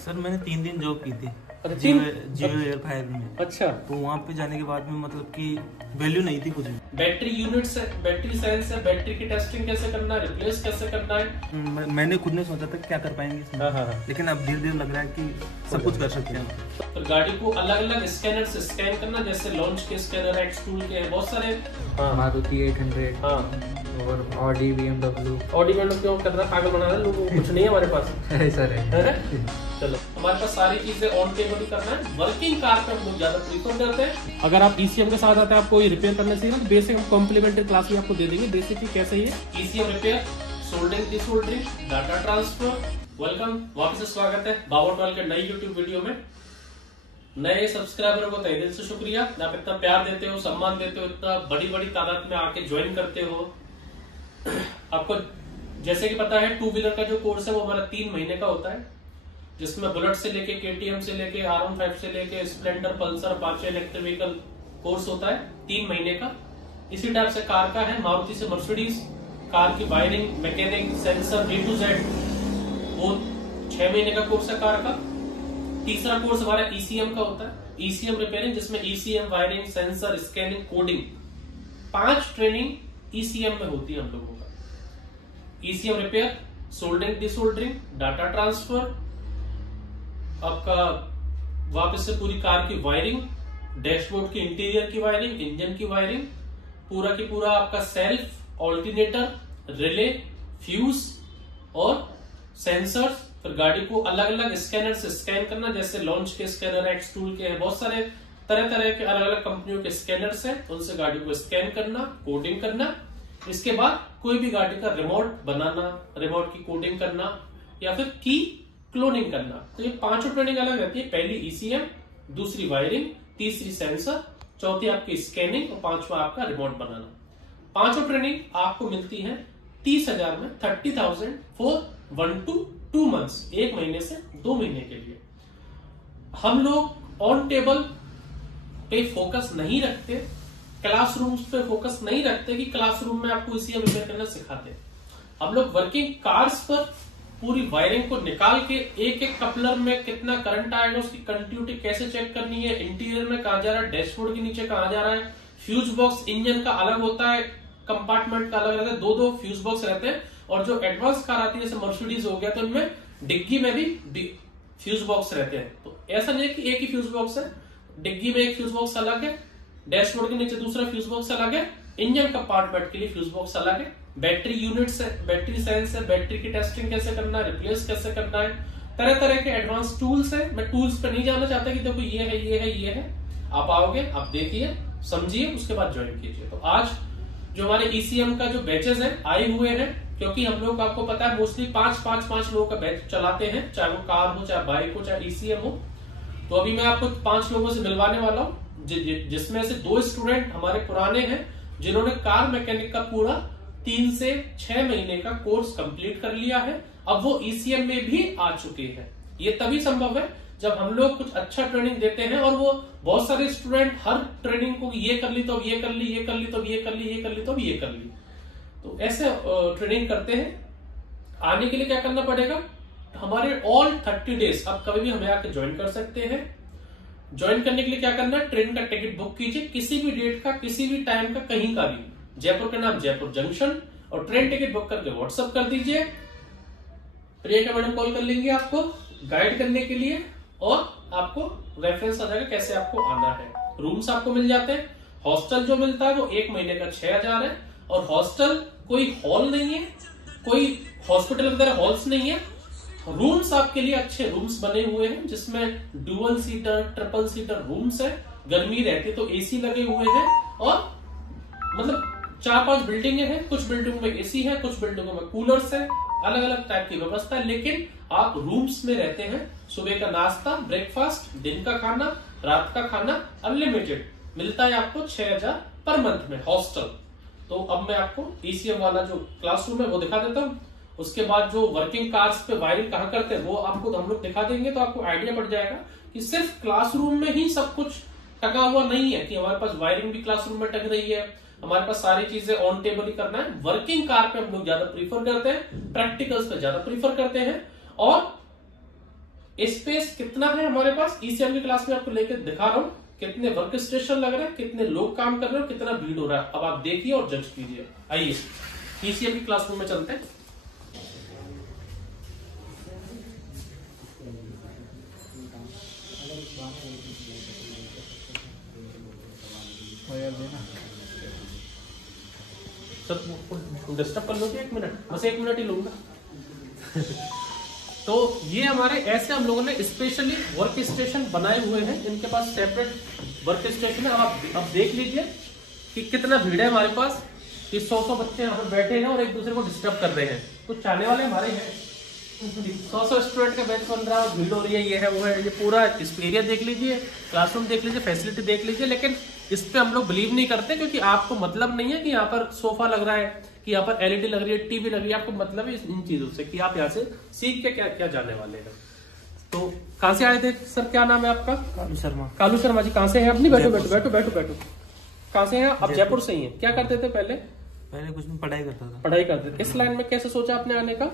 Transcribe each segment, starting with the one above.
Sir मैंने 3 दिन job की थी जियो एयरफायर में। अच्छा, तो वहाँ पे जाने के बाद में मतलब कि वैल्यू नहीं थी कुछ भी। बैटरी यूनिट्स है, बैटरी सेल्स है, बैटरी की टेस्टिंग कैसे करना है, रिप्लेस कैसे करना है। मैंने खुद ने सोचा था क्या कर पाएंगे इसमें। हाँ। लेकिन अब धीरे धीरे लग रहा है कि सब कुछ कर सकते हैं। तो गाड़ी को अलग अलग स्कैनर से स्कैन करना, जैसे लॉन्च के स्कैनर, एक्स टूल के बहुत सारे। मारुति 800 हाँ, और ऑडी BMW क्यों कर रहा, पागल बना रहा है लोगों को, कुछ नहीं है हमारे पास। ऐसा है। चलो, हमारे पास सारी चीजें ऑन टेबल ही करना है। वर्किंग कार पे हम लोग ज्यादा प्रीफर करते हैं। अगर आप ECM के साथ आते हैं, आपको रिपेयर करने से तो बेसिक हम कॉम्प्लीमेंट्री क्लास में आपको दे देंगे। बेसिकली कैसे ही है ECM repair, soldering, desoldering, data transfer. Welcome, वापस से स्वागत है बाबा के नई यूट्यूब वीडियो में। नए सब्सक्राइबरों को तहे दिल से शुक्रिया, आप इतना प्यार देते हो, सम्मान देते हो, इतना बड़ी बड़ी तादाद में आके ज्वाइन करते हो। आपको जैसे कि पता है, 2 व्हीलर का जो कोर्स है वो हमारा 3 महीने का होता है, जिसमें बुलेट से लेके KTM से लेके R15 से लेके Splendor, Pulsar, Apache electric vehicle course होता है 3 महीने का। इसी टाइप से कार का है, मारुति से मर्सिडीज, कार की wiring, mechanic, sensor A to Z, वो 6 महीने का कोर्स है कार का। तीसरा कोर्स हमारा ECM का होता है, ECM रिपेयरिंग, जिसमें ECM, wiring, sensor, scanning, coding, 5 training ECM में होती है हम लोगों का। ECM repair, soldering, desoldering, data transfer, आपका वापस से पूरी कार की वायरिंग, डैशबोर्ड की इंटीरियर की वायरिंग, इंजन की वायरिंग, पूरा की पूरा आपका सेल्फ, ऑल्टरनेटर, रिले, फ्यूज और सेंसर्स। फिर गाड़ी को अलग अलग स्कैनर से स्कैन करना, जैसे लॉन्च के स्कैनर, एक्स टूल के हैं, बहुत सारे तरह तरह के अलग अलग कंपनियों के स्कैनर्स हैं, उनसे गाड़ी को स्कैन करना, कोडिंग करना। इसके बाद कोई भी गाड़ी का रिमोट बनाना, रिमोट की कोडिंग करना या फिर की क्लोनिंग करना। तो ये 5 ट्रेनिंग अलग रहती है। पहली ECM, दूसरी वायरिंग, तीसरी सेंसर, चौथी आपकी स्कैनिंग और 5वां आपका रिमोट बनाना। 5 ट्रेनिंग आपको मिलती है 30,000 में, 30,000 फॉर 1 to 2 months, 1 महीने से 2 महीने के लिए। हम लोग ऑन टेबल पे फोकस नहीं रखते, क्लासरूम्स पे फोकस नहीं रखते कि क्लासरूम में आपको ECM रिपेयर करना सिखाते। हम लोग वर्किंग कार्स पर पूरी वायरिंग को निकाल के एक एक कपलर में कितना करंट आएगा, उसकी कंटिन्यूटी कैसे चेक करनी है, इंटीरियर में कहा जा रहा है, डैशबोर्ड के नीचे कहा जा रहा है, फ्यूज बॉक्स इंजन का अलग होता है, कंपार्टमेंट का अलग रहता है, 2-2 फ्यूज बॉक्स रहते हैं। और जो एडवांस कार आती है जैसे मर्सिडीज हो गया, तो इनमें डिग्गी में भी फ्यूज बॉक्स रहते हैं। तो ऐसा नहीं है कि एक ही फ्यूज बॉक्स है, डिग्गी में एक फ्यूज बॉक्स अलग है, डैशबोर्ड के नीचे दूसरा फ्यूज बॉक्स अलग है, इंजन कंपार्टमेंट के लिए फ्यूज बॉक्स अलग है, बैटरी यूनिट्स है, बैटरी सेल्स है, बैटरी की टेस्टिंग कैसे करना है, रिप्लेस कैसे करना है, तरह तरह के एडवांस टूल्स है। मैं टूल्स पे नहीं जाना चाहता कि देखो ये है, ये है, ये है। आप आओगे, आप देखिए, समझिए, उसके बाद ज्वाइन कीजिए। तो आज जो हमारे ECM का जो बैचेस हैं आए हुए हैं, क्योंकि हम लोग, आपको पता है, मोस्टली 5 लोगों का बैच चलाते हैं, चाहे वो कार हो, चाहे बाइक हो, चाहे ECM हो। तो अभी मैं आपको 5 लोगों से मिलवाने वाला हूँ, जिसमें से 2 स्टूडेंट हमारे पुराने हैं, जिन्होंने कार मैकेनिक का पूरा 3 से 6 महीने का कोर्स कंप्लीट कर लिया है। अब वो ECM में भी आ चुके हैं। ये तभी संभव है जब हम लोग कुछ अच्छा ट्रेनिंग देते हैं, और वो बहुत सारे स्टूडेंट हर ट्रेनिंग को ये कर ली तो अब ये कर ली, ये कर ली तो अब ये कर ली, ये कर ली तो अब ये कर ली, तो ऐसे ट्रेनिंग करते हैं। आने के लिए क्या करना पड़ेगा, हमारे ऑल 30 डेज आप कभी भी हमें आकर ज्वाइन कर सकते हैं। ज्वाइन करने के लिए क्या करना है, ट्रेन का टिकट बुक कीजिए, किसी भी डेट का, किसी भी टाइम का, कहीं का भी, जयपुर के नाम जयपुर जंक्शन, और ट्रेन टिकट बुक करके व्हाट्सएप कर दीजिए। प्रियंका मैडम कॉल कर लेंगे आपको गाइड करने के लिए, और आपको रेफरेंस आ जाएगा कैसे आपको आना है। रूम्स आपको मिल जाते हैं। हॉस्टल जो मिलता है वो 1 महीने का 6,000 है, और हॉस्टल कोई हॉल नहीं है, कोई हॉस्पिटल वगैरह हॉल्स नहीं है। रूम्स आपके लिए अच्छे रूम्स बने हुए हैं, जिसमें dual seater, triple seater rooms है। गर्मी रहती तो AC लगे हुए हैं, और मतलब 4-5 बिल्डिंगें हैं, कुछ बिल्डिंगों में AC है, कुछ बिल्डिंगों में कूलर्स है, अलग अलग टाइप की व्यवस्था है। लेकिन आप रूम्स में रहते हैं, सुबह का नाश्ता, ब्रेकफास्ट, दिन का खाना, रात का खाना अनलिमिटेड मिलता है आपको 6,000 पर मंथ में हॉस्टल। तो अब मैं आपको ECM वाला जो क्लासरूम है वो दिखा देता हूँ। उसके बाद जो वर्किंग कार्स पे वायरिंग कहाँ करते हैं वो आपको हम लोग दिखा देंगे, तो आपको आइडिया पड़ जाएगा कि सिर्फ क्लासरूम में ही सब कुछ टका हुआ नहीं है, कि हमारे पास वायरिंग भी क्लासरूम में टक रही है, हमारे पास सारी चीजें ऑन टेबल ही करना है। वर्किंग कार पे हम लोग ज्यादा प्रीफर करते हैं, प्रैक्टिकल्स पे ज्यादा प्रीफर करते हैं। और स्पेस कितना है हमारे पास, ईसीएम की क्लास में आपको लेकर दिखा रहा हूँ कितने वर्क स्टेशन लग रहे हैं, कितने लोग काम कर रहे हैं, कितना भीड़ हो रहा है। अब आप देखिए और जज कीजिए। आइए ईसीएम की क्लासरूम में चलते हैं। सर डिस्टर्ब कर लोगे 1 मिनट, बस 1 मिनट ही लूंगा। तो ये हमारे ऐसे हम लोगों ने स्पेशली वर्क स्टेशन बनाए हुए हैं, इनके पास सेपरेट वर्क स्टेशन है। अब देख लीजिए कि कितना भीड़ है हमारे पास, कि 100 बच्चे यहाँ पर बैठे हैं और एक दूसरे को डिस्टर्ब कर रहे हैं। कुछ चाहने वाले हमारे हैं, 100 स्टूडेंट का बैच बन रहा है, भीड़ हो रही है, ये है वो है। ये पूरा एरिया देख लीजिए, क्लासरूम देख लीजिए, फैसिलिटी देख लीजिए। लेकिन इस पे हम लोग बिलीव नहीं करते, क्योंकि आपको मतलब नहीं है कि यहाँ पर सोफा लग रहा है, कि यहाँ पर एलईडी लग रही है, टीवी लग रही है। आपको मतलब है इन चीजों से कि आप यहाँ से सीख के क्या क्या जाने वाले हैं। तो कहाँ से आए थे सर, क्या नाम है आपका? कालू शर्मा। कालू शर्मा जी, कहाँ से हैं अपनी? बैठो बैठो बैठो बैठो बैठो। कहाँ से हैं आप? जयपुर से ही हैं। क्या करते थे पहले? पहले कुछ में पढ़ाई करता था। पढ़ाई करते थे। इस लाइन में कैसे सोचा आपने आने का?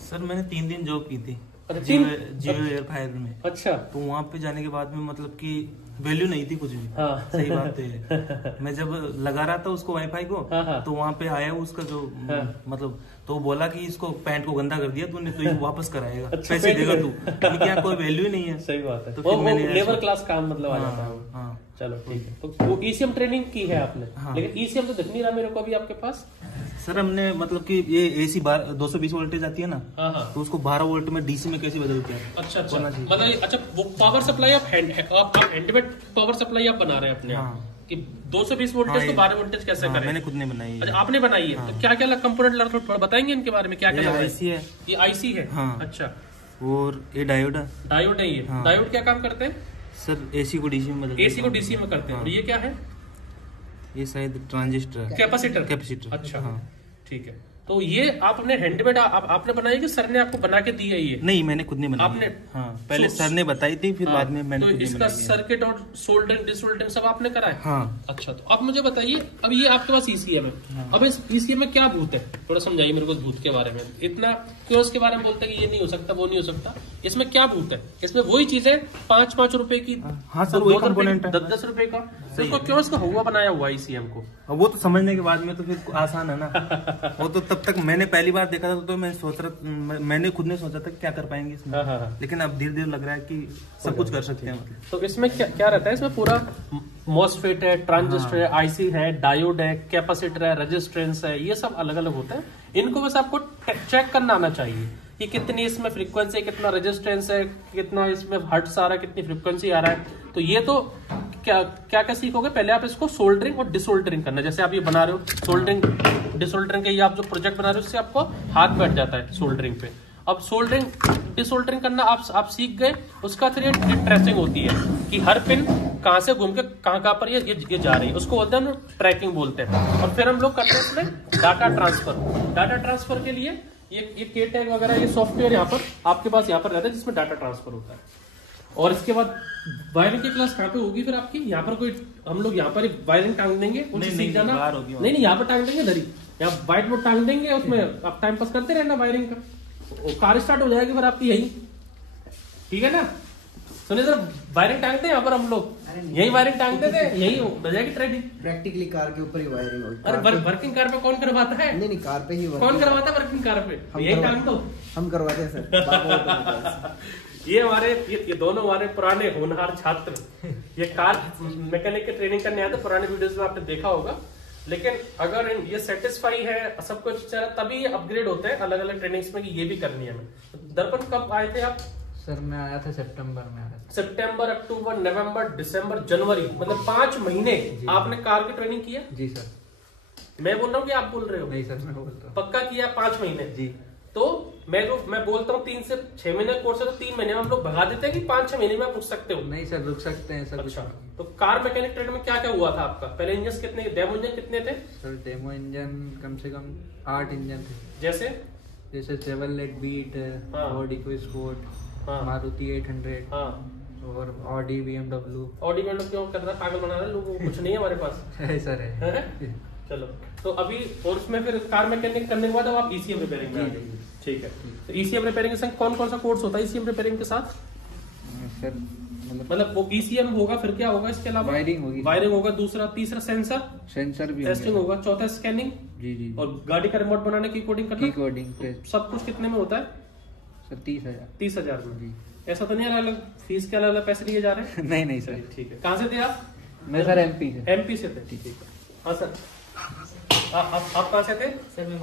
सर मैंने 3 दिन जॉब की थी जियो एयर फायर में। अच्छा। तो वहाँ पे जाने के बाद में मतलब कि वैल्यू नहीं थी कुछ भी। हाँ। सही बात है। मैं जब लगा रहा था उसको वाईफाई को, हाँ। तो वहाँ पे आया उसका जो मतलब, तो बोला कि इसको पैंट को गंदा कर दिया तूने, तो ये वापस कराएगा। अच्छा, पैसे देगा तू, क्योंकि यहाँ कोई वैल्यू ही नहीं है। सही बात है। तो वो लेबर क्लास काम मतलब आ जाता है। हाँ। चलो ठीक है। तो वो ईसीएम ट्रेनिंग की है आपने? हाँ। लेकिन ईसीएम तो दिख नहीं रहा मेरे को अभी आपके पास। सर हमने मतलब कि ये एसी 220 वोल्टेज आती है ना, हाँ। तो उसको 12 वोल्ट में डीसी में कैसे बदलते हैं। अच्छा मतलब अच्छा, वो पावर सप्लाई आप हैंडमेड पावर सप्लाई आप बना रहे हैं अपने? हाँ। कि 220 वोल्टेज को 12 वोल्टेज कैसे करें? मैंने खुद ने बनाई है। अच्छा, आपने बनाई है। तो क्या क्या कंपोनेंट लगा, थोड़ा बताएंगे इनके बारे में, क्या क्या लगा? आईसी है। ये आईसी है। हाँ। अच्छा। और ये डायोड है। डायोड है ये। हाँ। डायोड क्या काम करते हैं? सर एसी को डीसी में बदलते हैं। एसी को डीसी में करते हैं। हाँ। और ये क्या है? ये शायद ट्रांजिस्टर है। कैपेसिटर। अच्छा। हाँ। ठीक है। तो ये आपने हैंडमेड आपने बनाई कि सर ने आपको बना के दी है ये? नहीं, मैंने खुद नहीं बनाई। आपने? हाँ, पहले सर ने बताई थी, फिर बाद में मैंने तो खुद इसका सर्किट और सोल्डरिंग डिसोल्डरिंग सब आपने करा है? हाँ। अच्छा, तो अब मुझे बताइए, अब ये आपके पास ईसीएम है। हाँ। अब इस ईसीएम में क्या भूत है, थोड़ा समझाइए मेरे को इस भूत के बारे में। इतना क्यों इसके बारे में बोलते हैं कि ये नहीं हो सकता, वो नहीं हो सकता? इसमें क्या भूत है? इसमें वही चीजें 5-5 रुपए की। हाँ सर, वही कंपोनेंट है। 10-10 रुपए का। तो इसको क्यों इसका हुआ बनाया हुआ ईसीएम को? वो तो समझने के बाद में तो फिर आसान है ना। वो तो तब तक मैंने पहली बार देखा था तो मैंने खुद ने सोचा था क्या कर पाएंगे इसमें। हाँ। लेकिन अब धीरे धीरे लग रहा है कि सब कुछ कर सकते हैं। मतलब तो इसमें क्या रहता है? इसमें पूरा मॉसफेट है, ट्रांजिस्टर है, आईसी है, डायोड है, कैपेसिटर है, रेजिस्टेंस है, ये सब अलग अलग होते हैं। इनको बस आपको चेक करना आना चाहिए कि कितनी इसमें फ्रीक्वेंसी है, कितना रेजिस्टेंस है, कितना इसमें हर्ट्ज आ रहा है, कितनी फ्रीक्वेंसी आ रहा है। तो ये तो क्या सीखोगे, पहले आप इसको सोल्डरिंग और डिसोल्डरिंग करना। जैसे आप ये बना रहे हो सोल्डरिंग डिसोल्डरिंग के, ये आप जो प्रोजेक्ट बना रहे हो उससे आपको हाथ बैठ जाता है सोल्डरिंग पे। अब सोल्डरिंग डिसोल्डरिंग करना आप सीख गए, उसका फिर ये ट्रेसिंग होती है कि हर पिन कहाँ से घूम के कहाँ पर ये जा रही है, उसको बोलते हैं ट्रैकिंग बोलते हैं। और फिर हम लोग करते हैं इसमें डाटा ट्रांसफर। डाटा ट्रांसफर के लिए ये के टैग वगैरह, ये सॉफ्टवेयर यहाँ पर आपके पास यहाँ पर रहता है जिसमें डाटा ट्रांसफर होता है। और इसके बाद वायरिंग की क्लास कहाँ पे होगी फिर आपकी? यहाँ पर कोई हम लोग यहाँ पर वायरिंग टांग देंगे, उनसे सीख जाना। नहीं, यहाँ पर टांग देंगे, धरी यहाँ व्हाइट बोर्ड टांग देंगे, उसमें आप टाइम पास करते रहना वायरिंग का। कार स्टार्ट हो जाएगी फिर आपकी यही, ठीक है ना? सुनिए सर, वायरिंग टांगते हैं यहाँ पर हम लोग, यही वायरिंग टांगते थे, यही हो जाएगी ट्रेनिंग। प्रैक्टिकली कार के ऊपर ही वायरिंग होगी। अरे वर्किंग कार पे कौन करवाता है? नहीं, कार पे ही कौन करवाता है वर्किंग कार पे? यही टांग दो, हम करवाते हैं सर। ये हमारे ये दोनों हमारे पुराने होनहार छात्र ये कार मैकेनिक की ट्रेनिंग करने आए थे। पुराने वीडियोस में आपने देखा होगा। लेकिन अगर ये सेटिस्फाई है, सब कुछ चला, तभी ये अपग्रेड होते हैं अलग अलग ट्रेनिंग्स में कि ये भी करनी है हमें। दर्पण कब आए थे आप? सर मैं आया था सितंबर में आया था। सितंबर, अक्टूबर, नवंबर, दिसंबर, जनवरी, मतलब 5 महीने आपने कार की ट्रेनिंग किया? जी सर। मैं बोल रहा हूँ कि आप बोल रहे हो? नहीं सर, मैं बोल रहा हूँ। पक्का किया 5 महीने? जी। तो मैं बोलता हूँ 3 से 6 महीने कोर्स है, तो 3 महीने में हम लोग भगा देते हैं कि 5-6 महीने में आप रुक सकते हो। नहीं सर, रुक सकते हैं सर। अच्छा, तो कार मैकेनिक ट्रेड में क्या क्या हुआ था आपका? पहले इंजन कितने, डेमो इंजन कितने थे? सर डेमो इंजन कम से कम 8 इंजन थे। जैसे चेवरलेट बीट, ऑडी इकोस्पोर्ट, मारुति 800, और ऑडी BMW। ऑडी BMW क्यों कर रहा है? पागल बना रहा है लोगों को, कुछ नहीं है हमारे पास। है सर, है। चलो, तो अभी और उसमें फिर कार मैकेनिक करने के बाद अब आप ईसीएम रिपेयरिंग में आ गए। ठीक है। तो ईसीएम रिपेयरिंग के संग कौन कौन सा कोर्स होता है ईसीएम रिपेयरिंग के साथ? सर मतलब वो ईसीएम होगा, फिर क्या होगा इसके अलावा? वायरिंग होगी। वायरिंग होगा, दूसरा तीसरा सेंसर भी टेस्टिंग होगा, चौथा स्कैनिंग। जी जी। और गाड़ी का रिमोट बनाने की कोडिंग करना। की कोडिंग सब कुछ कितने में होता है सर? 30,000। 30,000 में। जी। ऐसा तो नहीं अलग अलग फीस के अलग अलग पैसे लिए जा रहे हैं? नहीं नहीं सर। ठीक है। कहाँ से थे आप? मैं सर एमपी से। एमपी से थे। ठीक है। हाँ सर, आप कहाँ से थे? सर मैं